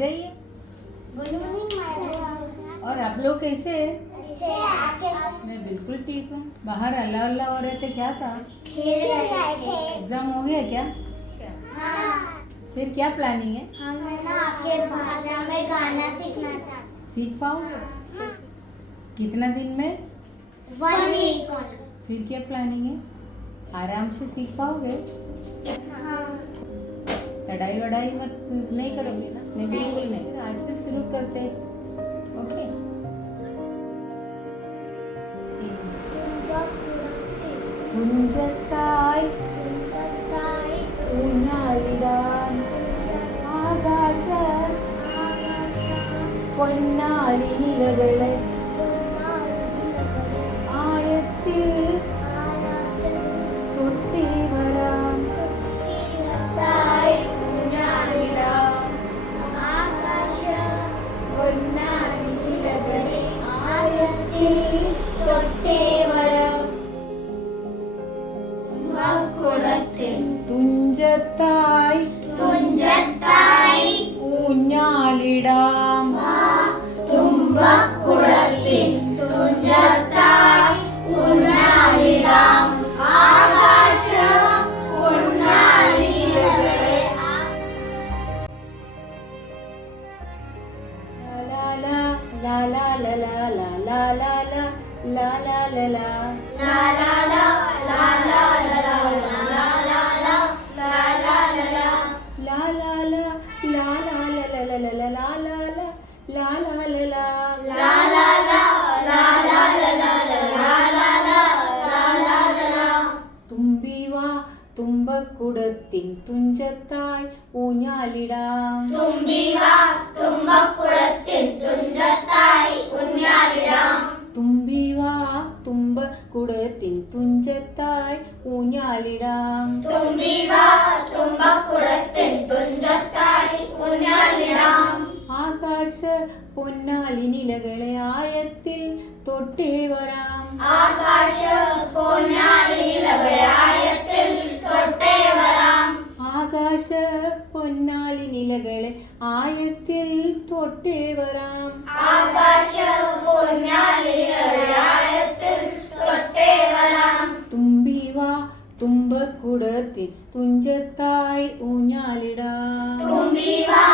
जाइए। Good morning. और आप लोग कैसे हैं? अच्छे, आप कैसे? मैं बिल्कुल ठीक हूँ। बाहर अल्लाह अल्लाह हो रहे थे, क्या था? खेल रहे थे। एग्जाम हो गया क्या? हाँ, फिर क्या प्लानिंग है? हमें ना आपके भाषा में गाना सीखना चाहते। सीख पाओगे? कितना दिन में? 1 वीक। फिर क्या प्लानिंग है? आराम से सीख पाओगे? हाँ, लड़ाई वड़ाई मत नहीं करोगे ना? नहीं, बिल्कुल नहीं। आज से शुरू करते हैं। ओके। തുഞ്ചത്തായി ഊഞ്ഞാലിടാൻ ആകാശ പൊന്നാലി നിലകളെ ആയത്തിൽ തൊട്ടി വരാം തുഞ്ചത്തായി ഊഞ്ഞാലിടാം തുമ്പക്കുളത്തിൽ തുഞ്ചത്തായി ഊഞ്ഞാലിടാം ആകാശ പൊന്നാലി നിലകളെ. ലാ ലാ ലാ ലാ ലാ ലാ ലാ ലാ ലാ ലാ ലാ ലാ ലാ. ലാ ലാ ലാ ലാ ലാ ലാ ലാ ലാ ലാ ലാ ലാ ലാ ലാ ലാ. La la la la la la la la la la la la la la la la la. ലാ ലാ ലാ ലാ ലാ ലാ ലാ ലാ ലാ ലാ ലാ ലാ ലാ ലാ. തുമ്പി വാ തുമ്പക്കുടത്തിൻ തുഞ്ചത്തായി ഊഞ്ഞാലിടാം. തുമ്പി വാ തുമ്പക്കുളത്തിൽ തുഞ്ചത്തായി ഊഞ്ഞാലിടാം. തുമ്പി വാ തുമ്പക്കുടത്തിൻ തുഞ്ചത്തായി ഊഞ്ഞാലിടാം. തുമ്പി വാ തുമ്പക്കുളത്തിൽ തുഞ്ചത്തായി ഊഞ്ഞാലിടാം. ആകാശ പൊന്നാലി നിലകളെ ആയത്തിൽ തൊട്ടേ വരാം. ആകാശ പൊന്നാലി നിലകളെ ആയത്തിൽ തൊട്ടേ വരാം. ആകാശ പൊന്നാലി നിലകളെ ആയത്തിൽ തൊട്ടേ വരാം. ആകാശ പൊന്നാലി നിലകളെ ആയത്തിൽ തൊട്ടേ വരാം. തുമ്പി വാ തുമ്പക്കുടത്തിൻ തുഞ്ചത്തായി ഊഞ്ഞാലിടാം. തുമ്പി വാ